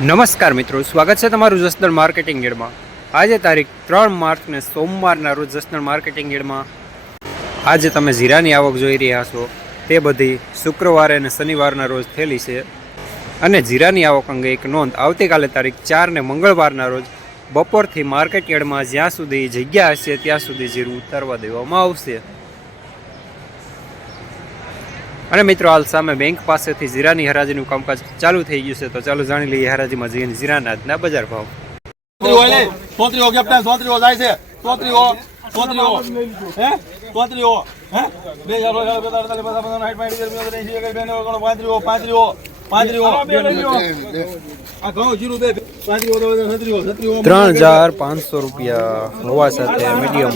નમસ્કાર મિત્રો, સ્વાગત છે તમારું જસદણ માર્કેટિંગ યાર્ડમાં આજે તારીખ ત્રણ માર્ચને સોમવારના રોજ જસદણ માર્કેટિંગ ગેડમાં આજે તમે જીરાની આવક જોઈ રહ્યા છો. તે બધી શુક્રવારે અને શનિવારના રોજ થયેલી છે. અને જીરાની આવક અંગે એક નોંધ આવતીકાલે તારીખ ચાર ને મંગળવારના રોજ બપોરથી માર્કેટ યાર્ડમાં જ્યાં સુધી જગ્યા હશે ત્યાં સુધી જીરું ઉતારવા દેવામાં આવશે. અને મિત્રો, હાલ સામે બેંક પાસેથી જીરાની હરાજીનું કામકાજ ચાલુ થઈ ગયું છે. તો ચાલો જાણી લઈએ હરાજીમાં જઈને જીરાના આજના બજાર ભાવ. સોત્રીઓ કેપ્ટન હે? સોત્રીઓ હે? બે હજાર બે પાંત્રીઓ ત્રણ હજાર પાંચસો રૂપિયા હોવા સાથે મીડિયમ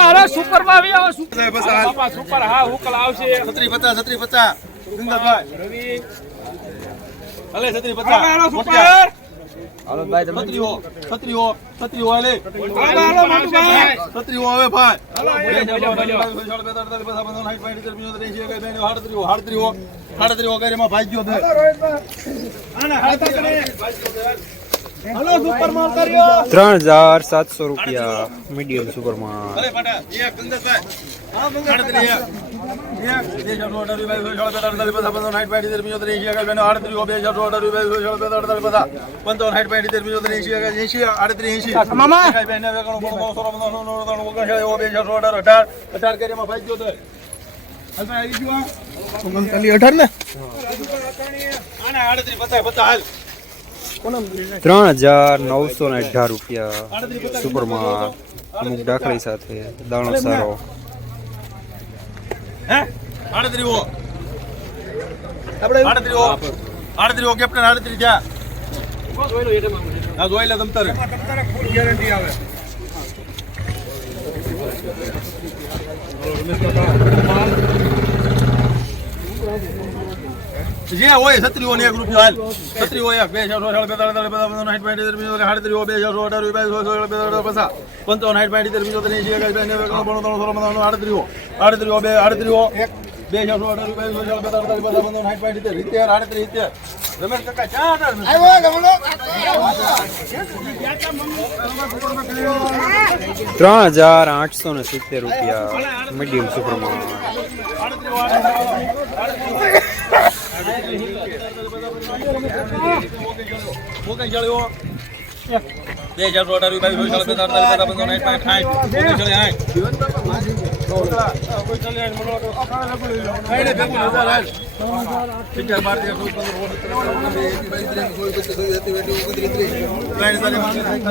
અરે સુપરમાં આવી આવો સુપર બસ હાલ. બાપા સુપર. હા હુકલ આવશે. છત્રી પચાસ છત્રી પચાસ. રવિ. અલે છત્રી પચાસ. હાલો સુપર છત્રીઓ છત્રીઓ છત્રીઓ હાલે. હાલો મોટુભાઈ છત્રીઓ હવે ભાઈ. ભલ્યો, ભલ્યો. હાલો સુપર માલ કર્યો ત્રણ હજાર સાતસો રૂપિયા મીડિયમ સુપરમાં અઢાર ને આડત્રીસ પચાસ પચાસ હાલ ત્રણ હજાર નવસો ને અઢાર રૂપિયા. સુપરમાં અમુક ડાકરી સાથે દાણો સારો. હે? આડત્રીઓ આડત્રીઓ આડત્રીઓ કેપ્ટન આડત્રી ત્યાં હા જોઈ લે તમ તારે. ગેરંટી આવે જે હોય છત્રીઓ ને એક રૂપિયો હાલ. છત્રીઓ એક બે ચારસો સાડા બેતાળીસ બધા બધા સાઠ ત્રીસ બીજો સાડત્રીઓ બે ચારસો અઢાર બે પચાસ. પંચાવન સાઠ ત્રીસ બીજો ત્રીસ બે આડત્રીઓ આડત્રીઓ બે આડત્રીઓ બે ચારસો અઢાર રૂપિયા સો સોળ બેતાળીસ બધા પંચાવન સાઠ ત્રીસ ઇત્તેર આડત્રીસ ઇત્તેર રમેશ કાકા ચા ત્રણ હજાર આઠસો ને સિત્તેર રૂપિયા મીડિયમ સુપરમાં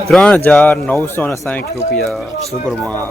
ત્રણ હજાર નવસો ને સાઠ રૂપિયા સુપરમાં